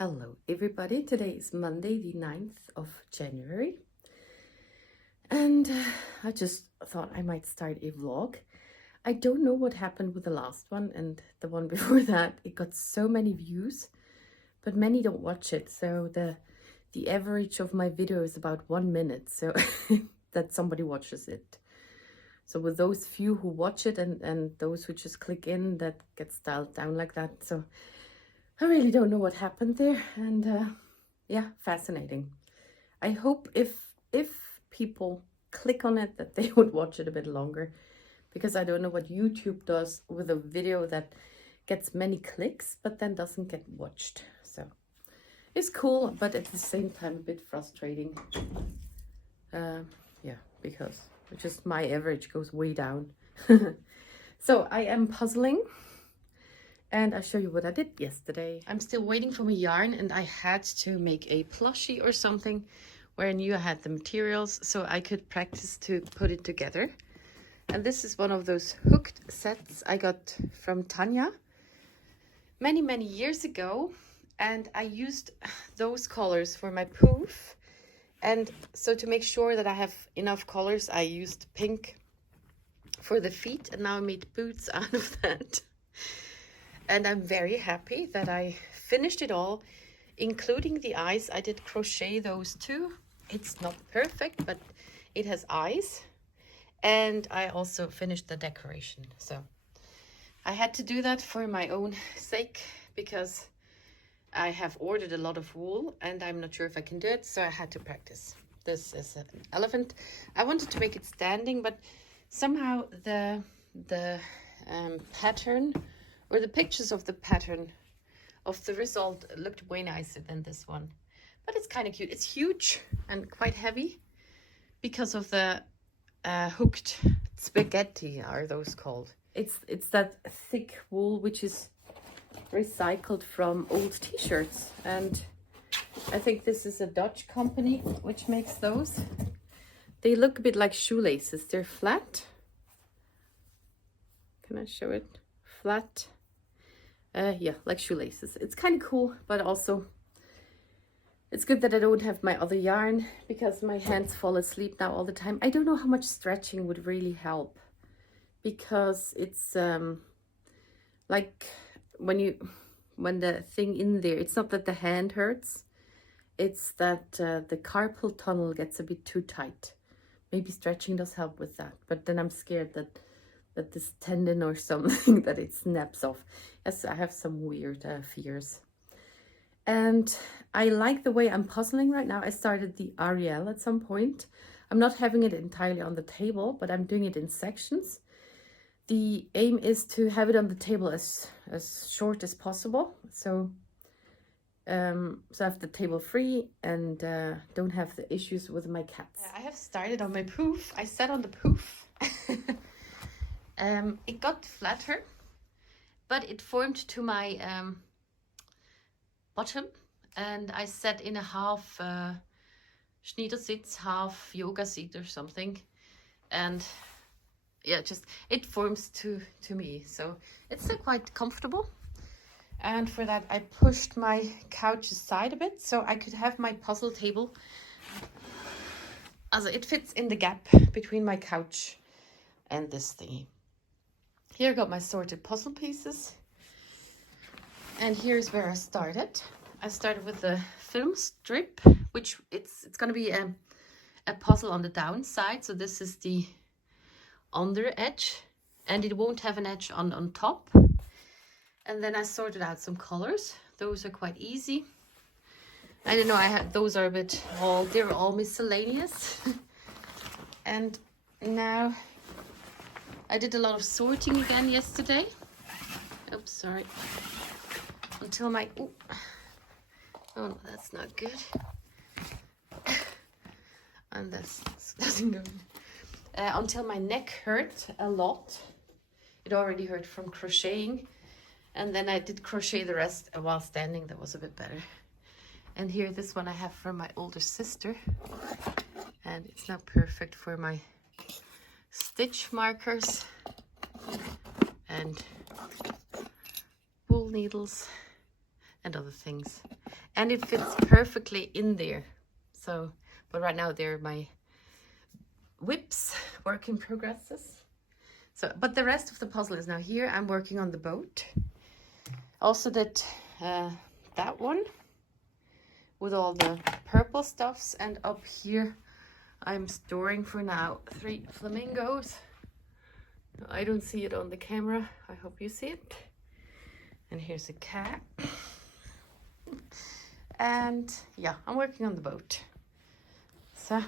Hello everybody, today is Monday the 9th of January and I just thought I might start a vlog. I don't know what happened with the last one and the one before that. It got so many views, but many don't watch it, so the average of my video is about 1 minute, so that somebody watches it. So with those few who watch it and those who just click in, that gets dialed down like that. So I really don't know what happened there, and yeah, fascinating. I hope if people click on it that they would watch it a bit longer, because I don't know what YouTube does with a video that gets many clicks but then doesn't get watched. So it's cool, but at the same time a bit frustrating. Yeah, because just my average goes way down. So I am puzzling. And I'll show you what I did yesterday. I'm still waiting for my yarn, and I had to make a plushie or something where I knew I had the materials so I could practice to put it together. And this is one of those hooked sets I got from Tanya many years ago. And I used those colors for my poof. And so to make sure that I have enough colors, I used pink for the feet, and now I made boots out of that. And I'm very happy that I finished it all, including the eyes. I did crochet those too. It's not perfect, but it has eyes. And I also finished the decoration. So I had to do that for my own sake, because I have ordered a lot of wool and I'm not sure if I can do it. So I had to practice. This is an elephant. I wanted to make it standing, but somehow the pattern, or the pictures of the pattern of the result, looked way nicer than this one. But it's kind of cute. It's huge and quite heavy because of the hooked spaghetti, are those called. It's that thick wool which is recycled from old t-shirts, and I think this is a Dutch company which makes those. They look a bit like shoelaces. They're flat. Can I show it? Flat. Yeah, like shoelaces. It's kind of cool, but also it's good that I don't have my other yarn, because my hands fall asleep now all the time. I don't know how much stretching would really help, because it's like when the thing in there, it's not that the hand hurts, it's that the carpal tunnel gets a bit too tight. Maybe stretching does help with that, but then I'm scared that this tendon or something, that it snaps off. Yes, I have some weird fears. And I like the way I'm puzzling right now. I started the Ariel at some point. I'm not having it entirely on the table, but I'm doing it in sections. The aim is to have it on the table as short as possible. So so I have the table free and don't have the issues with my cats. I have started on my poof. I sat on the poof. It got flatter, but it formed to my bottom, and I sat in a half Schneidersitz, half yoga seat or something, and yeah, just it forms to me, so it's quite comfortable. And for that I pushed my couch aside a bit so I could have my puzzle table. Also, it fits in the gap between my couch and this thingy. Here I got my sorted puzzle pieces, and here's where I started. I started with the film strip, which it's going to be a puzzle on the downside. So this is the under edge, and it won't have an edge on top. And then I sorted out some colors. Those are quite easy. I don't know, those are a bit they're all miscellaneous. And now I did a lot of sorting again yesterday. Oops, sorry. Until my, oh no, that's not good. And that doesn't go. Until my neck hurt a lot. It already hurt from crocheting. And then I did crochet the rest while standing. That was a bit better. And here, this one I have from my older sister. And it's now perfect for my stitch markers and wool needles. and other things. And it fits perfectly in there. So, but right now they're my whips, work in progresses. So, but the rest of the puzzle is now here. I'm working on the boat. Also did that one with all the purple stuffs, and up here I'm storing for now 3 flamingos. I don't see it on the camera. I hope you see it. And here's a cat. And yeah, I'm working on the boat. So,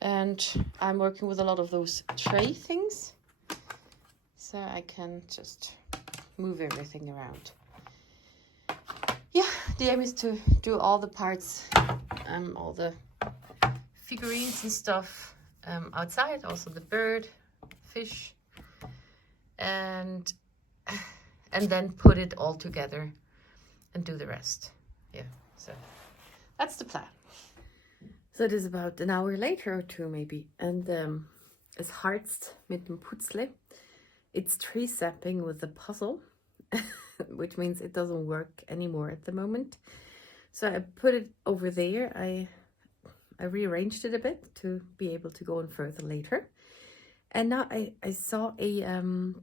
and I'm working with a lot of those tray things, so I can just move everything around. Yeah, the aim is to do all the parts, all the figurines and stuff outside, also the bird, fish, and then put it all together and do the rest. Yeah, so that's the plan. So it is about an hour later or two maybe, and es harzt mit dem Putzle. It's tree sapping with the puzzle, which means it doesn't work anymore at the moment. So I put it over there. I rearranged it a bit to be able to go on further later. And now I saw a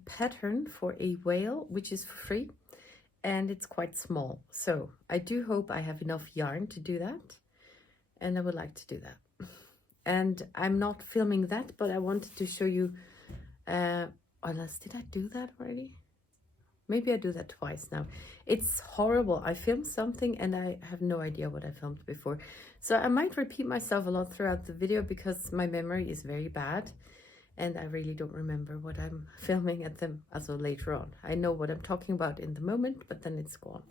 pattern for a whale, which is for free, and it's quite small. So I do hope I have enough yarn to do that, and I would like to do that. And I'm not filming that, but I wanted to show you, unless, did I do that already? Maybe I do that twice now. It's horrible. I filmed something and I have no idea what I filmed before. So I might repeat myself a lot throughout the video because my memory is very bad. And I really don't remember what I'm filming at them as of later on. I know what I'm talking about in the moment, but then it's gone.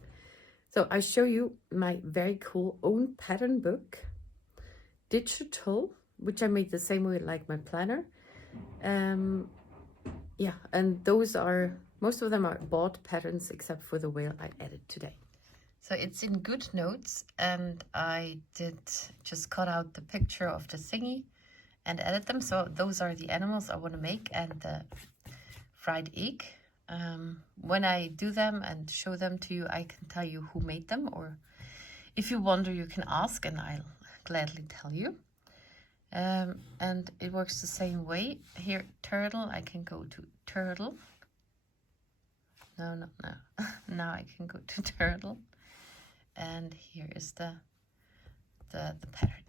So I show you my very cool own pattern book, digital, which I made the same way like my planner. Yeah, and those are, most of them are bought patterns except for the whale I added today. So it's in Good Notes, and I did just cut out the picture of the thingy and edit them. So those are the animals I want to make, and the fried egg. When I do them and show them to you, I can tell you who made them, or if you wonder, you can ask and I'll gladly tell you. And it works the same way. Here, turtle, I can go to turtle. No. Now I can go to turtle. And here is the pattern,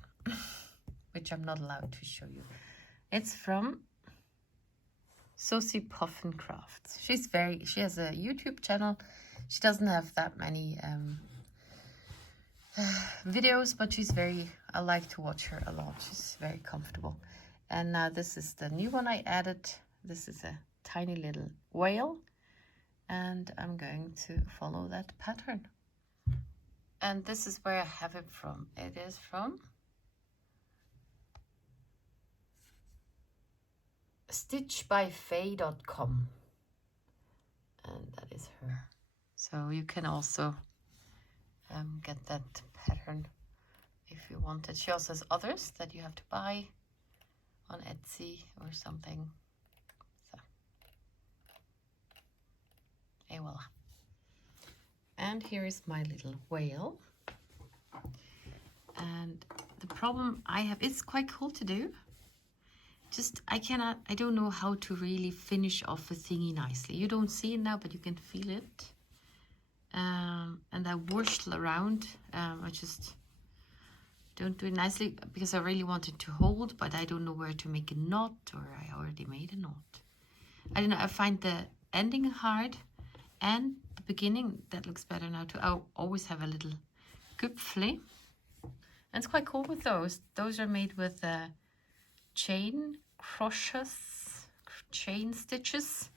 which I'm not allowed to show you. It's from Sosie Puffin Crafts. She has a YouTube channel. She doesn't have that many videos, but I like to watch her a lot. She's very comfortable. And now this is the new one I added. This is a tiny little whale, and I'm going to follow that pattern. And this is where I have it from. It is from stitchbyfaye.com, and that is her. So you can also get that pattern if you want it. She also has others that you have to buy on Etsy or something. So, et voila. And here is my little whale. And the problem I have, it's quite cool to do. Just, I don't know how to really finish off a thingy nicely. You don't see it now, but you can feel it. And I whooshing around. I just don't do it nicely because I really wanted to hold, but I don't know where to make a knot, or I already made a knot. I don't know, I find the ending hard and the beginning, that looks better now too. I always have a little Gipfel. And it's quite cool with those. Those are made with chain stitches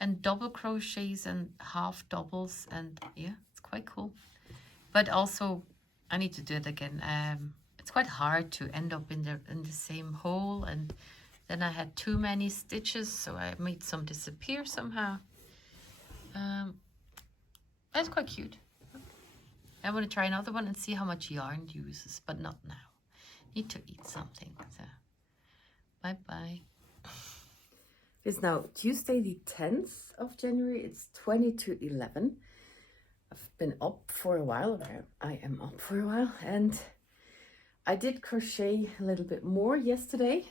and double crochets and half doubles, and yeah, it's quite cool. But also I need to do it again. It's quite hard to end up in the same hole, and then I had too many stitches, so I made some disappear somehow. That's quite cute. I want to try another one and see how much yarn uses, but not now. Need to eat something. So bye. It's now Tuesday the 10th of January. It's 20 to 11. I've been up for a while. I am up for a while, and I did crochet a little bit more yesterday.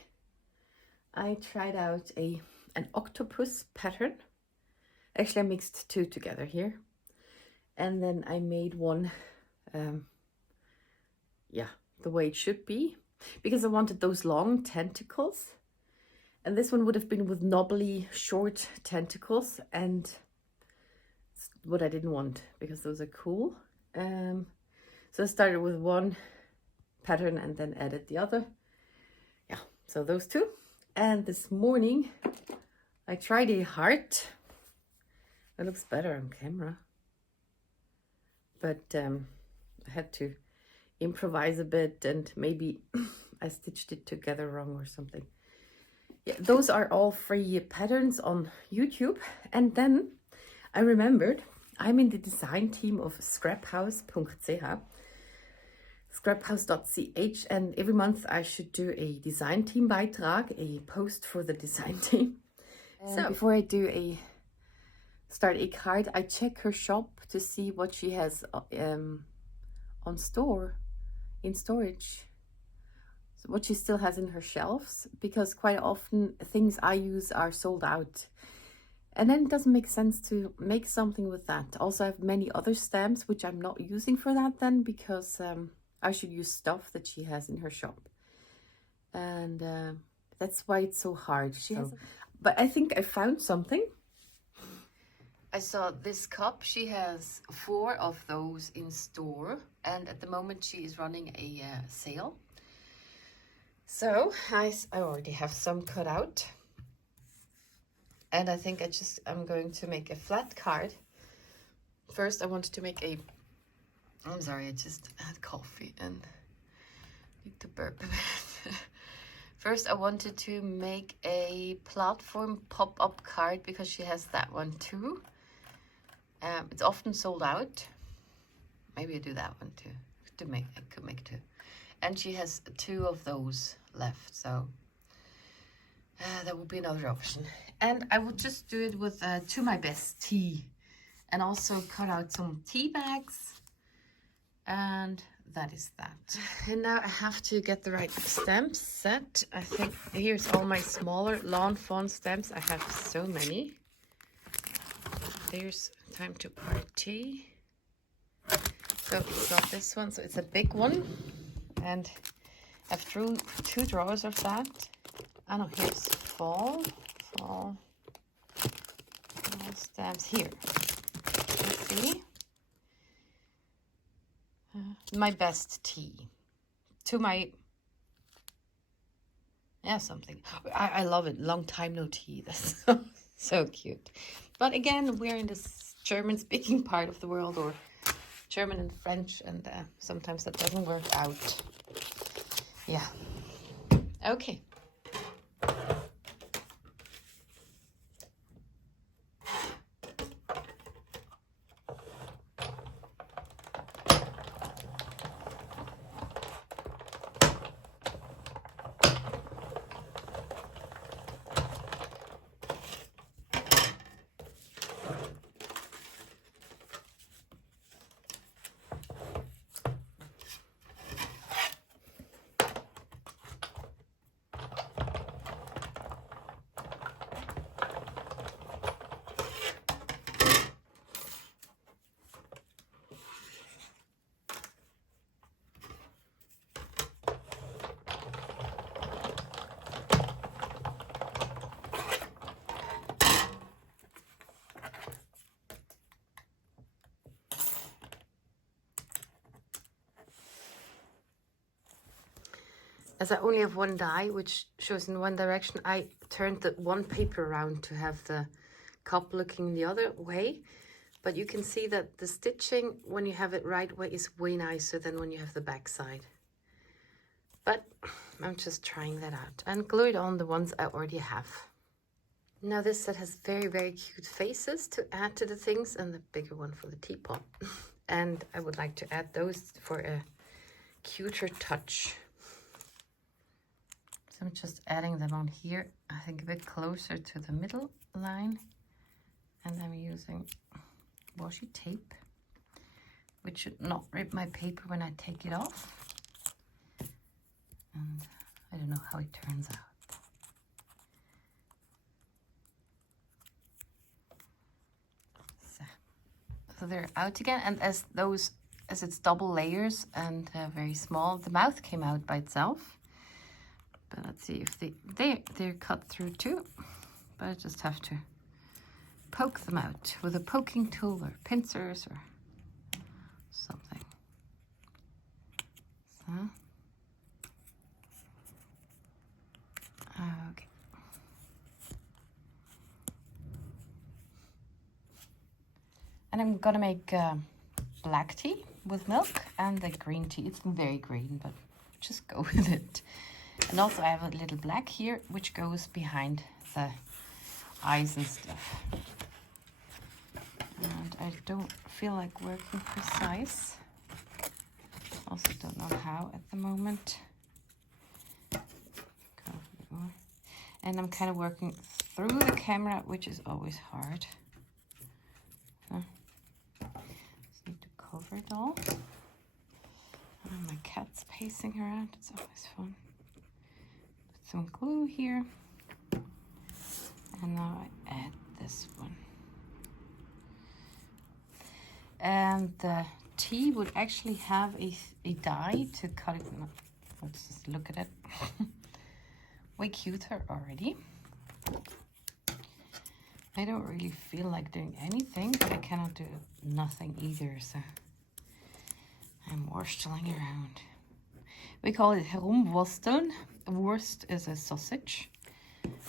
I tried out an octopus pattern. Actually, I mixed two together here, and then I made one, yeah, the way it should be, because I wanted those long tentacles, and this one would have been with knobbly short tentacles, and what I didn't want because those are cool. So I started with one pattern and then added the other. Yeah, so those two. And this morning I tried a heart. It looks better on camera, but I had to improvise a bit, and maybe I stitched it together wrong or something. Yeah, those are all free patterns on YouTube. And then I remembered I'm in the design team of scraphouse.ch, scraphouse.ch, and every month I should do a design team Beitrag, a post for the design team. So before I do start a card, I check her shop to see what she has in storage, so what she still has in her shelves, because quite often things I use are sold out. And then it doesn't make sense to make something with that. Also, I have many other stamps which I'm not using for that then, because I should use stuff that she has in her shop. And that's why it's so hard. But I think I found something. I saw this cup. She has 4 of those in store. And at the moment she is running a sale. So I already have some cut out. And I think I'm going to make a flat card. First, I wanted to make I'm sorry, I just had coffee and need to burp a bit. First, I wanted to make a platform pop-up card, because she has that one too. It's often sold out. Maybe I do that one too. I could make 2. And she has 2 of those left, so that would be another option. And I will just do it with To My Best tea, and also cut out some tea bags. And that is that. And now I have to get the right stamp set. I think here's all my smaller lawn fawn stamps. I have so many. There's Time to Party. So it's not this one, so it's a big one. And I've drew 2 drawers of that. Oh no, here's fall stamps here. Let's see. My best tea. To my, something. I love it. Long time no tea. That's so cute. But again, we're in this German-speaking part of the world, or German and French, and sometimes that doesn't work out. Yeah. Okay. As I only have one die, which shows in one direction, I turned the one paper around to have the cup looking the other way. But you can see that the stitching, when you have it right way, is way nicer than when you have the back side. But I'm just trying that out. And glue it on the ones I already have. Now this set has very, very cute faces to add to the things, and the bigger one for the teapot. And I would like to add those for a cuter touch. So I'm just adding them on here, I think a bit closer to the middle line. And I'm using washi tape which should not rip my paper when I take it off. And I don't know how it turns out. So they're out again, and as it's double layers and very small, the mouth came out by itself. But let's see if they're cut through too. But I just have to poke them out with a poking tool or pincers or something. So, okay. And I'm gonna make black tea with milk and the green tea. It's very green, but just go with it. And also I have a little black here, which goes behind the eyes and stuff. And I don't feel like working precise. Also don't know how at the moment. And I'm kind of working through the camera, which is always hard. Just need to cover it all. And my cat's pacing around. It's always fun. Put some glue here. And now I add this one. And the tea would actually have a die to cut it. Let's just look at it. Way cuter already. I don't really feel like doing anything, but I cannot do nothing either, so I'm worsting around. We call it herumwursteln. Wurst is a sausage.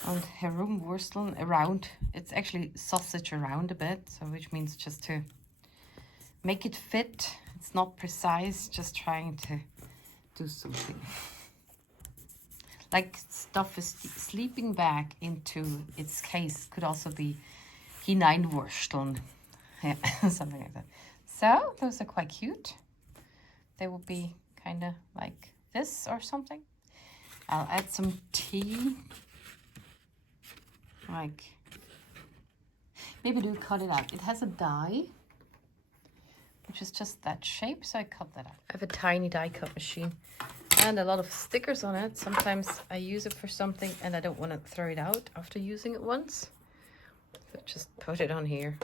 And herumwursteln, around. It's actually sausage around a bit, so which means just to make it fit. It's not precise, just trying to do something. Like stuff is sleeping back into its case. Could also be hineinwursteln. Yeah, something like that. So those are quite cute. They will be kind of like this or something. I'll add some tea. Like, maybe do cut it out. It has a die, which is just that shape, so I cut that out. I have a tiny die cut machine and a lot of stickers on it. Sometimes I use it for something and I don't want to throw it out after using it once. So just put it on here.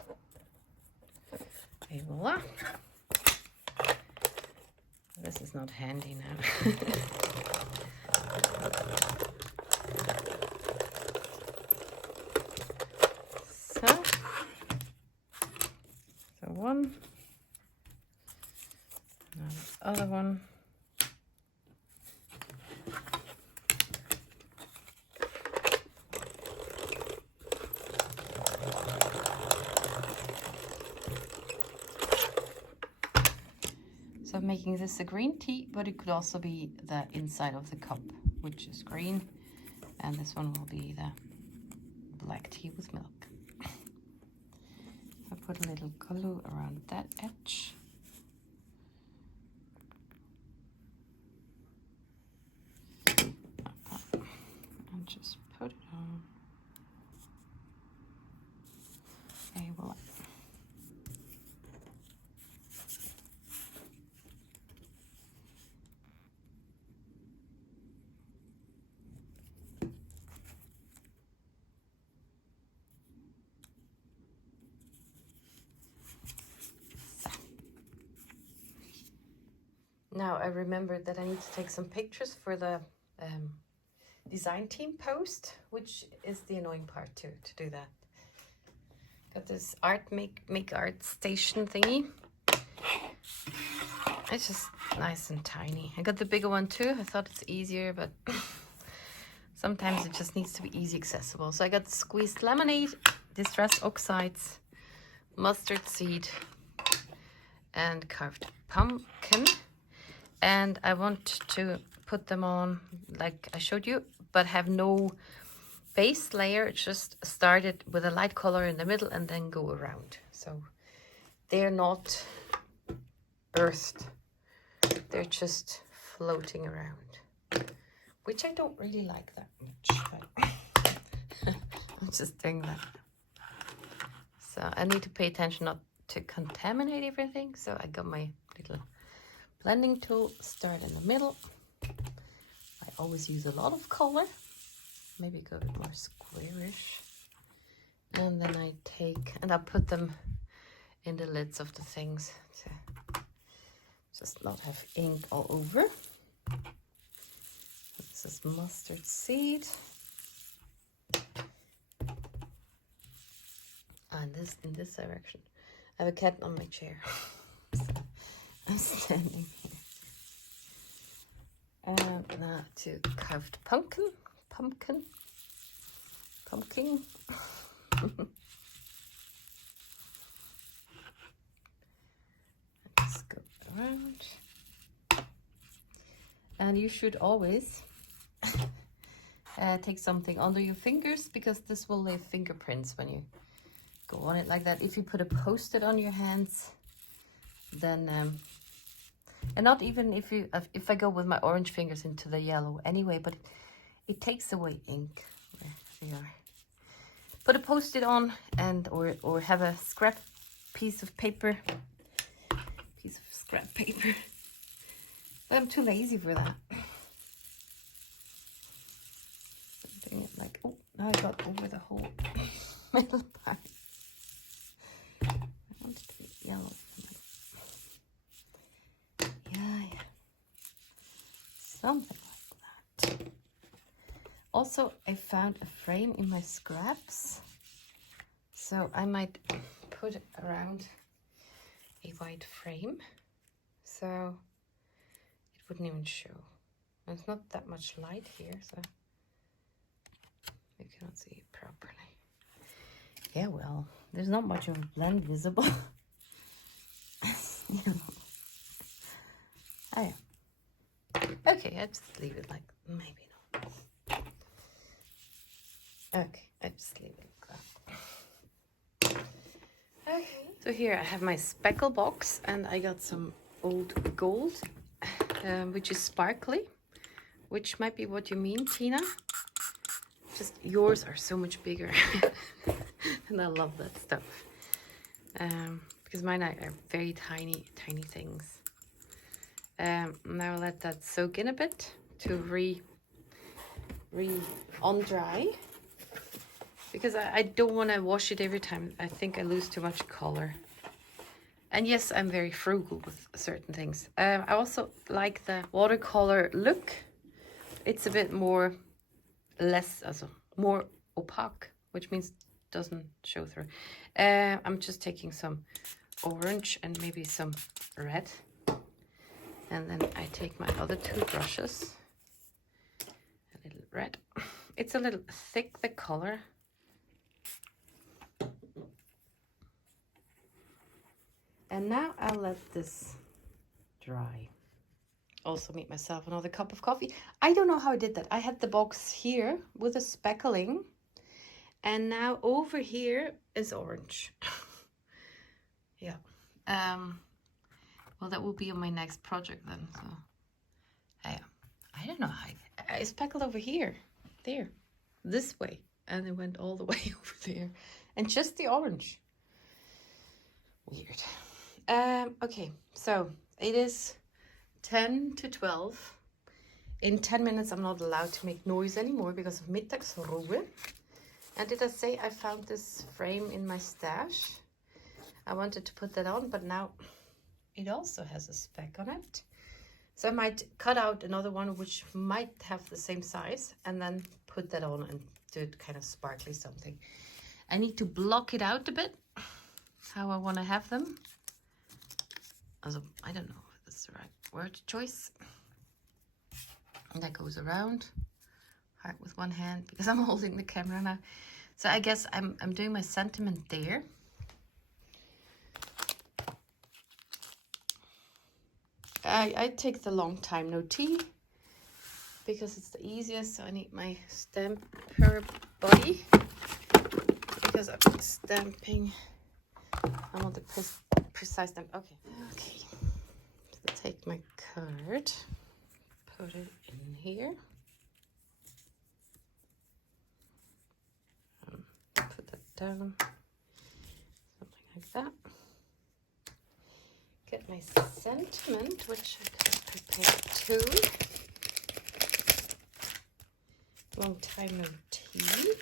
Et voila. This is not handy now. So one. Now the other one. So I'm making this a green tea, but it could also be the inside of the cup, which is green. And this one will be the black tea with milk. I put a little glue around that edge. And just put it on. Okay, voila. Now I remembered that I need to take some pictures for the design team post, which is the annoying part to do that. Got this make art station thingy. It's just nice and tiny. I got the bigger one too. I thought it's easier, but sometimes it just needs to be easy accessible. So I got squeezed lemonade, distress oxides, mustard seed, and carved pumpkin. And I want to put them on like I showed you, but have no base layer. Just started with a light color in the middle and then go around. So they're not earthed. They're just floating around, which I don't really like that much. But I'm just doing that. So I need to pay attention not to contaminate everything. So I got my little blending tool, start in the middle. I always use a lot of color, maybe go a bit more squarish. And then I take, and I'll put them in the lids of the things to just not have ink all over. This is mustard seed. And this in this direction. I have a cat on my chair. So I'm standing here. And now to carved pumpkin. Just go around. And you should always take something under your fingers, because this will leave fingerprints when you go on it like that. If you put a post-it on your hands, then and not even if I go with my orange fingers into the yellow anyway, but it takes away ink. There they are. Put a post-it on, and or have a scrap piece of scrap paper. But I'm too lazy for that. I'm doing it like, oh, now I got over the whole middle part. I want it to be yellow. Yeah. Something like that. Also, I found a frame in my scraps, so I might put it around a white frame, so it wouldn't even show. And it's not that much light here, so you cannot see it properly. Yeah, well, there's not much of a blend visible. You know. Oh yeah. Okay, I just leave it like, maybe not. Okay, I just leave it like that. Okay, so here I have my speckle box, and I got some old gold, which is sparkly, which might be what you mean, Tina. Just yours are so much bigger. And I love that stuff. Because mine are very tiny things. Now let that soak in a bit to on dry, because I don't want to wash it every time. I think I lose too much color. And yes, I'm very frugal with certain things. I also like the watercolor look. It's a bit more more opaque, which means doesn't show through. I'm just taking some orange and maybe some red, and then I take my other two brushes, a little red. It's a little thick, the color. And now I'll let this dry. Also make myself another cup of coffee. I don't know how I did that. I had the box here with a speckling, and now over here is orange. Yeah. Well, that will be on my next project then. So I don't know how I speckled over here, there, this way, and it went all the way over there, and just the orange. Weird. Okay, so it is 10 to 12. In 10 minutes, I'm not allowed to make noise anymore because of Mittagsruhe. And did I say I found this frame in my stash? I wanted to put that on, but now it also has a speck on it. So I might cut out another one which might have the same size, and then put that on and do it kind of sparkly something. I need to block it out a bit, how I want to have them. Also, I don't know if that's the right word choice. And that goes around. Hard with one hand because I'm holding the camera now. So I guess I'm doing my sentiment there. I take the long time no tea because it's the easiest. So I need my stamper body because I'm stamping. I want the precise stamp. Okay. So take my card, put it in here. Put that down, something like that. get my sentiment, which I could have prepared too. Long time no tea.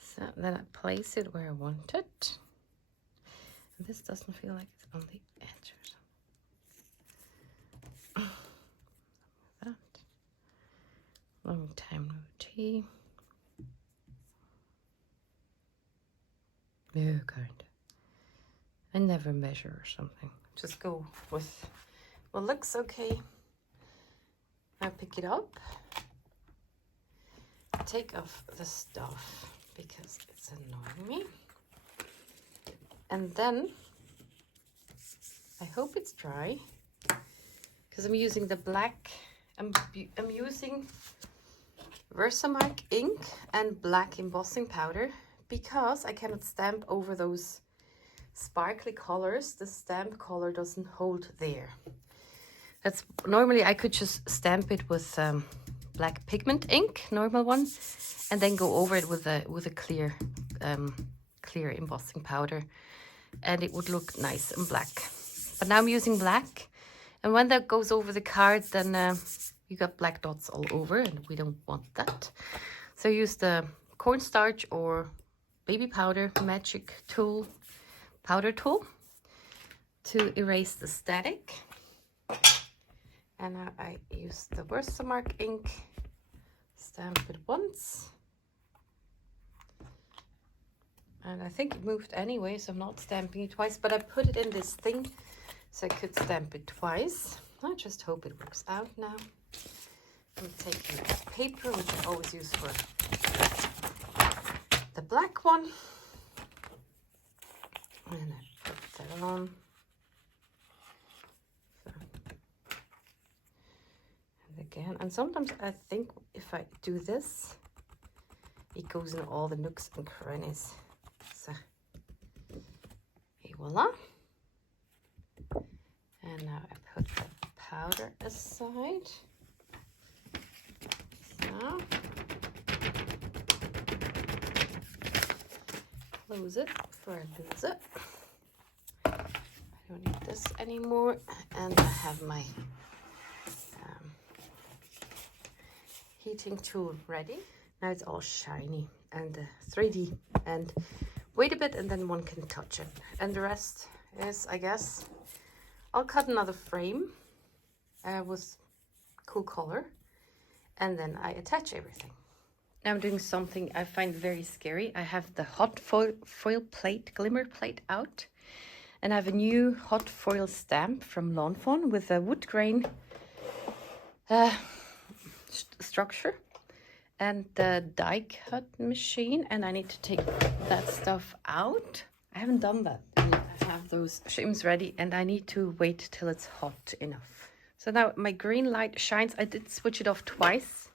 So then I place it where I want it. And this doesn't feel like it's on the edge or something. That. Long time no tea. Yeah, kind of. I never measure or something. Just go with what looks okay. I pick it up. Take off the stuff because it's annoying me. And then I hope it's dry because I'm using the black. I'm using Versamark ink and black embossing powder because I cannot stamp over those sparkly colors. The stamp color doesn't hold there. That's normally I could just stamp it with black pigment ink, normal one, and then go over it with a clear clear embossing powder, and it would look nice and black. But now I'm using black, and when that goes over the card, then you got black dots all over, and we don't want that. So use the cornstarch or baby powder magic tool, powder tool, to erase the static. And now I use the Versamark ink, stamp it once. And I think it moved anyway, so I'm not stamping it twice, but I put it in this thing so I could stamp it twice. I just hope it works out now. I'm taking paper, which I always use for the black one. And I put that on. So. And again, and sometimes I think if I do this, it goes in all the nooks and crannies. So, et voila. And now I put the powder aside. So, close it before I lose it. I don't need this anymore. And I have my heating tool ready. Now it's all shiny and 3D. And wait a bit and then one can touch it. And the rest is, I guess, I'll cut another frame with cool color. And then I attach everything. Now I'm doing something I find very scary. I have the hot foil plate, glimmer plate out. And I have a new hot foil stamp from Lawn Fawn with a wood grain structure. And the die cut machine. And I need to take that stuff out. I haven't done that. And I have those shims ready. And I need to wait till it's hot enough. So now my green light shines. I did switch it off twice.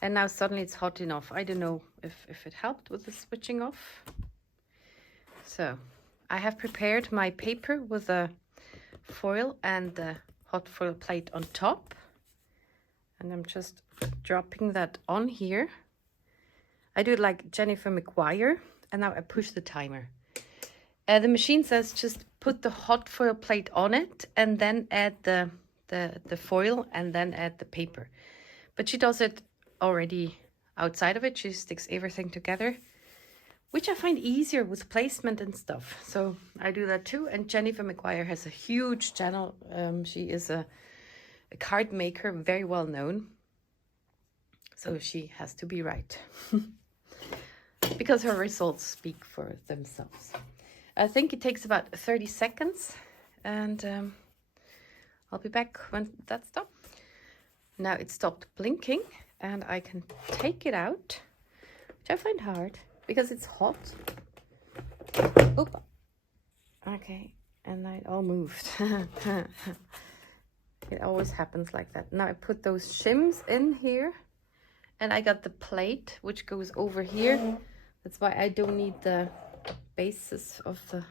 And now suddenly it's hot enough. I don't know if it helped with the switching off. So I have prepared my paper with a foil and the hot foil plate on top. And I'm just dropping that on here. I do it like Jennifer McGuire. And now I push the timer. The machine says just put the hot foil plate on it and then add the foil and then add the paper. But she does it already outside of it. She sticks everything together, which I find easier with placement and stuff. So I do that too. And Jennifer McGuire has a huge channel. She is a card maker, very well known. So she has to be right. Because her results speak for themselves. I think it takes about 30 seconds. And I'll be back when that's done. Now it stopped blinking. And I can take it out, which I find hard because it's hot. Oop. Okay, and it all moved. It always happens like that. Now I put those shims in here, and I got the plate, which goes over here. That's why I don't need the bases of the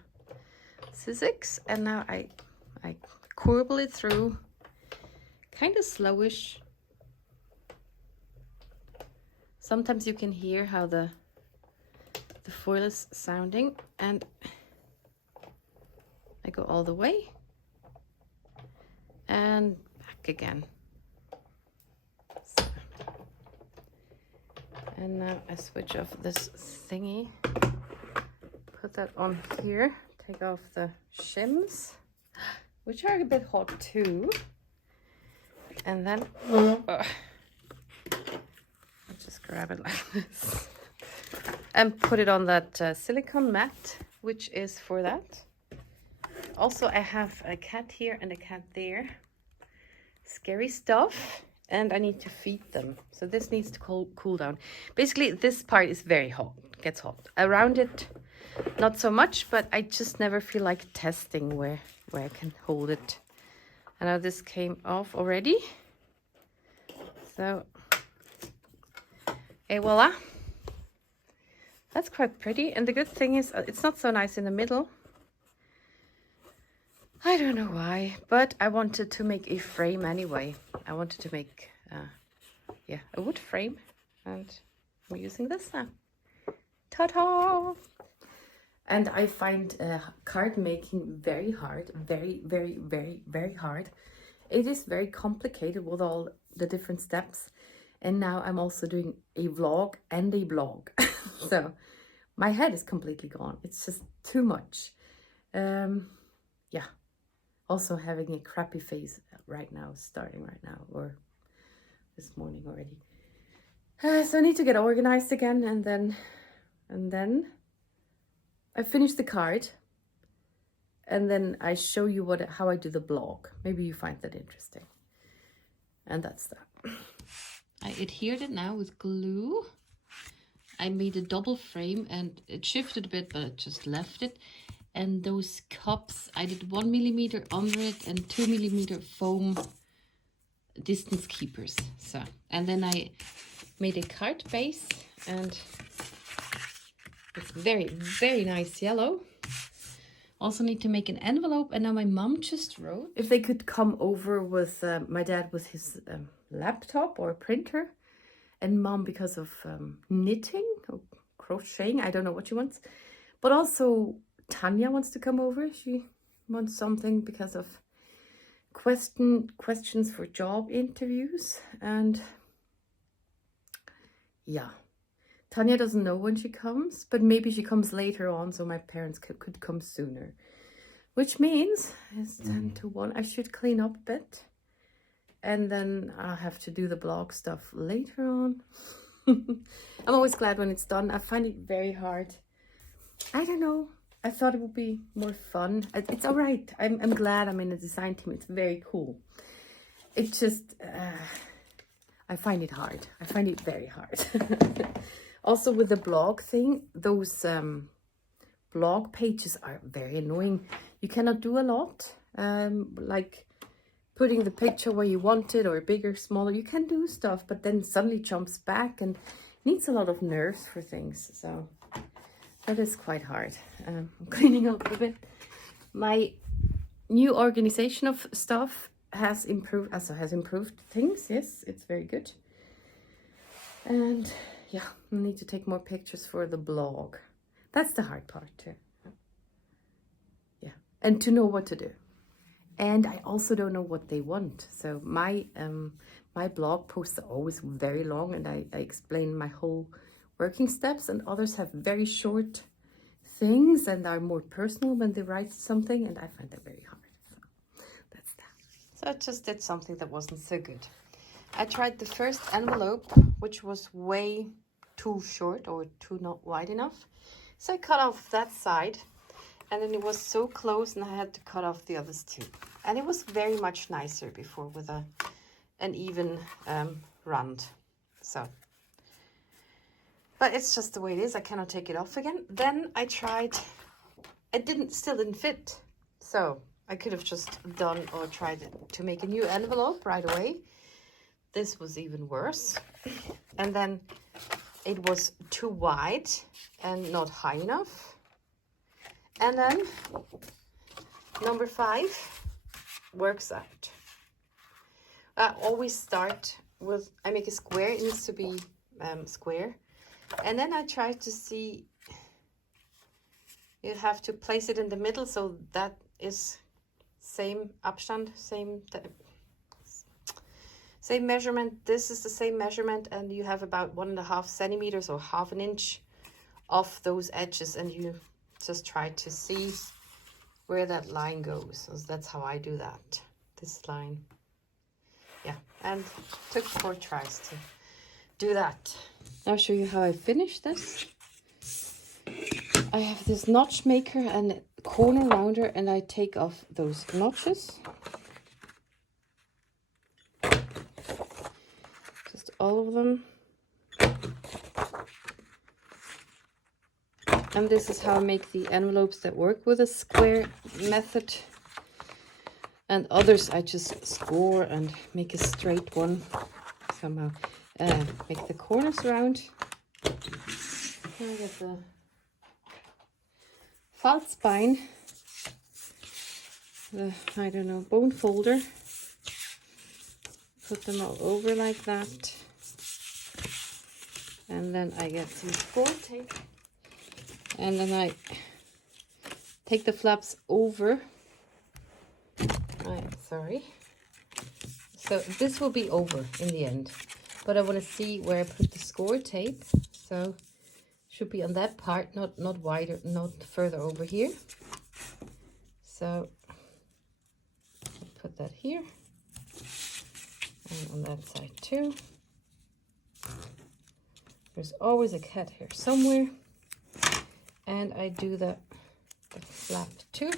scissors. And now I corbel it through, kind of slowish. Sometimes you can hear how the foil is sounding, and I go all the way and back again. So. And now I switch off this thingy, put that on here, take off the shims, which are a bit hot too. And then I'll just grab it like this and put it on that silicone mat, which is for that. Also, I have a cat here and a cat there. Scary stuff. And I need to feed them. So this needs to cool down. Basically, this part is very hot. Gets hot. Around it, not so much, but I just never feel like testing where I can hold it. And now this came off already. So, et voila. That's quite pretty. And the good thing is, it's not so nice in the middle. I don't know why, but I wanted to make a frame anyway. I wanted to make, a wood frame, and I'm using this now. Ta-ta! And I find card making very hard, very, very, very, very hard. It is very complicated with all the different steps. And now I'm also doing a vlog and a blog. So my head is completely gone. It's just too much. Yeah. Also having a crappy face starting right now, or this morning already. So I need to get organized again, and then I finish the card, and then I show you how I do the blog. Maybe you find that interesting. And that's that. I adhered it now with glue. I made a double frame, and it shifted a bit, but I just left it. And those cups, I did 1 millimeter under it and 2 millimeter foam distance keepers. So, and then I made a card base, and it's very, very nice yellow. Also need to make an envelope, and now my mom just wrote if they could come over with my dad with his laptop or printer, and mom because of knitting or crocheting. I don't know what she wants, but also Tanya wants to come over. She wants something because of questions for job interviews. And yeah, Tanya doesn't know when she comes, but maybe she comes later on, so my parents could come sooner. Which means it's 10 to 1. I should clean up a bit. And then I'll have to do the blog stuff later on. I'm always glad when it's done. I find it very hard. I don't know. I thought it would be more fun. It's all right. I'm glad I'm in the design team. It's very cool. It's just, I find it hard. I find it very hard. Also with the blog thing, those blog pages are very annoying. You cannot do a lot. Like putting the picture where you want it, or bigger, smaller. You can do stuff, but then suddenly jumps back and needs a lot of nerves for things. So that is quite hard. I'm cleaning up a bit. My new organization of stuff has improved, has improved things. Yes, it's very good. And yeah, I need to take more pictures for the blog. That's the hard part too. Yeah, and to know what to do. And I also don't know what they want. So my blog posts are always very long, and I explain my whole working steps, and others have very short things and are more personal when they write something, and I find that very hard. So that's that. So I just did something that wasn't so good. I tried the first envelope, which was way too short or too not wide enough. So I cut off that side, and then it was so close, and I had to cut off the others too. And it was very much nicer before with an even round. So, but it's just the way it is. I cannot take it off again. Then I tried, it still didn't fit. So I could have just done or tried to make a new envelope right away. This was even worse. And then it was too wide and not high enough. And then number 5 works out. I always start with, I make a square. It needs to be square. And then I try to see, you have to place it in the middle so that is same Abstand, same measurement. This is the same measurement, and you have about 1.5 centimeters or half an inch of those edges, and you just try to see where that line goes. So that's how I do that, this line. Yeah, and took 4 tries to do that. I'll show you how I finish this. I have this notch maker and corner rounder, and I take off those notches. Just all of them. And this is how I make the envelopes that work with a square method. And others I just score and make a straight one somehow. Make the corners round. Here I get the Falzbein, the, I don't know, bone folder. Put them all over like that. And then I get some score tape. And then I take the flaps over. Sorry. So this will be over in the end. But I want to see where I put the score tape. So should be on that part, not wider, not further over here. So I'll put that here. And on that side too. There's always a cat here somewhere. And I do the flap too.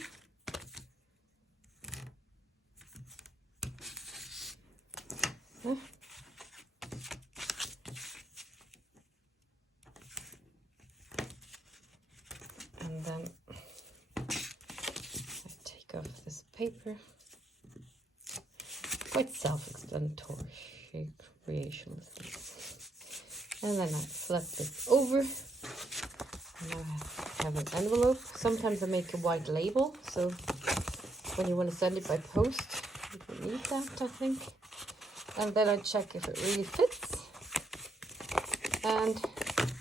And then I take off this paper. Quite self-explanatory creation of this. And then I flip this over. And I have an envelope. Sometimes I make a white label, so when you want to send it by post, you don't need that, I think. And then I check if it really fits. And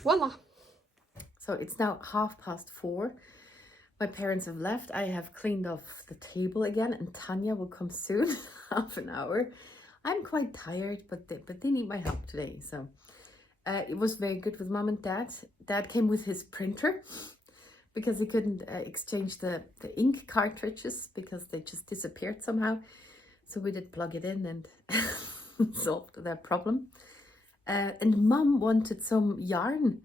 voila! So it's now 4:30. My parents have left. I have cleaned off the table again, and Tanya will come soon, half an hour. I'm quite tired, but they need my help today, so. It was very good with Mom and Dad. Dad came with his printer because he couldn't exchange the ink cartridges because they just disappeared somehow. So we did plug it in and solved that problem. And Mom wanted some yarn,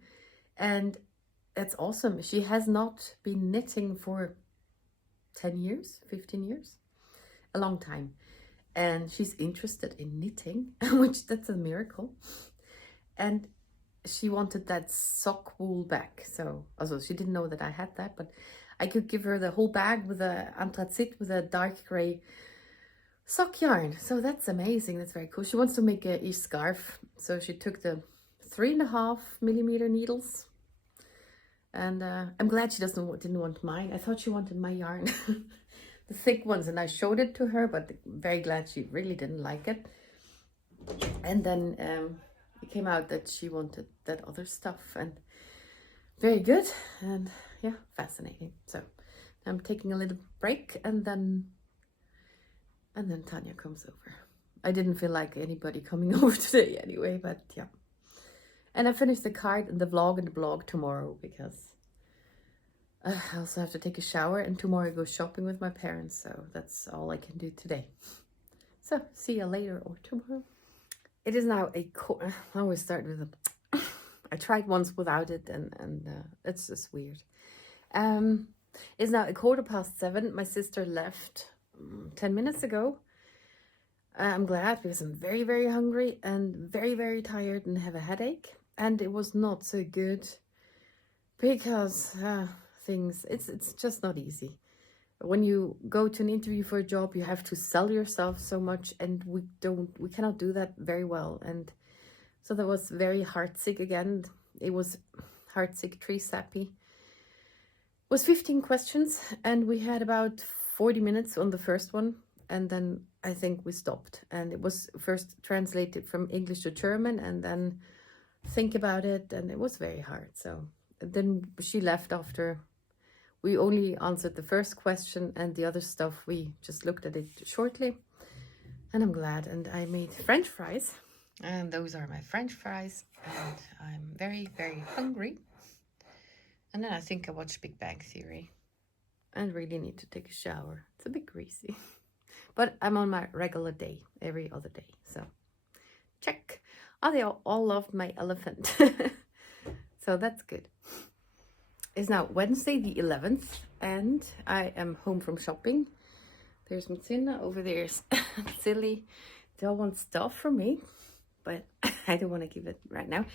and that's awesome. She has not been knitting for 10 years, 15 years, a long time. And she's interested in knitting, which that's a miracle. And she wanted that sock wool back. So also she didn't know that I had that, but I could give her the whole bag with a Nr.239 with a dark gray sock yarn. So that's amazing. That's very cool. She wants to make a scarf. So she took the 3.5 millimeter needles. And I'm glad she didn't want mine. I thought she wanted my yarn, the thick ones, and I showed it to her, but very glad she really didn't like it. And then it came out that she wanted that other stuff, and very good, and yeah, fascinating. So I'm taking a little break, and then Tanya comes over. I didn't feel like anybody coming over today anyway, but yeah. And I finished the card and the blog tomorrow because I also have to take a shower, and tomorrow I go shopping with my parents, so that's all I can do today. So see you later or tomorrow. It is now I always start with a I tried once without it, and it's just weird. It's now 7:15. My sister left 10 minutes ago. I'm glad because I'm very, very hungry and very, very tired and have a headache. And it was not so good because it's just not easy. When you go to an interview for a job, you have to sell yourself so much, and we cannot do that very well. And so that was very heartsick again. It was heartsick, tree sappy. It was 15 questions, and we had about 40 minutes on the first one, and then I think we stopped. And it was first translated from English to German, and then think about it, and it was very hard. So then she left after We only answered the first question, and the other stuff we just looked at it shortly. And I'm glad. And I made French fries. And those are my French fries. And I'm very, very hungry. And then I think I watched Big Bang Theory. And really need to take a shower. It's a bit greasy. But I'm on my regular day, every other day. So, check. Oh, they all love my elephant. So that's good. It's now Wednesday the 11th. And I am home from shopping. There's Matilda. Over there's Silly. They all want stuff from me. But I don't want to give it right now.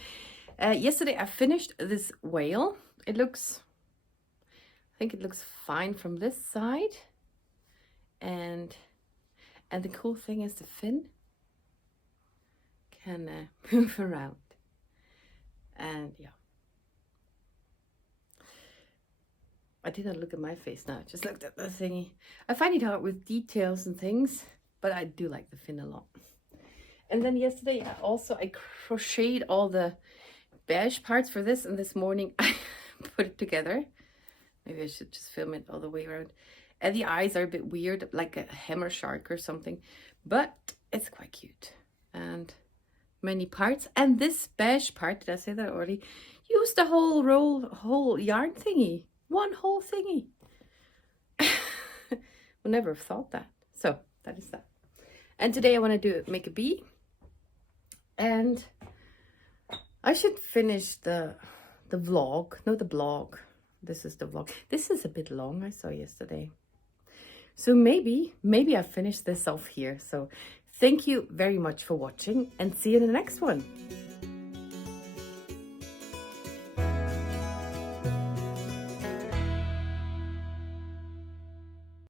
Yesterday I finished this whale. I think it looks fine from this side. And the cool thing is the fin can move around. And yeah. I didn't look at my face now. I just looked at the thingy. I find it hard with details and things. But I do like the fin a lot. And then yesterday I crocheted all the beige parts for this. And this morning I put it together. Maybe I should just film it all the way around. And the eyes are a bit weird, like a hammer shark or something. But it's quite cute. And many parts. And this beige part, did I say that already? Used the whole yarn thingy. One whole thingy. Would never have thought that. So, that is that. And today I want to make a bee. And I should finish the vlog. No, the blog. This is the vlog. This is a bit long, I saw yesterday. So maybe I finish this off here. So thank you very much for watching and see you in the next one.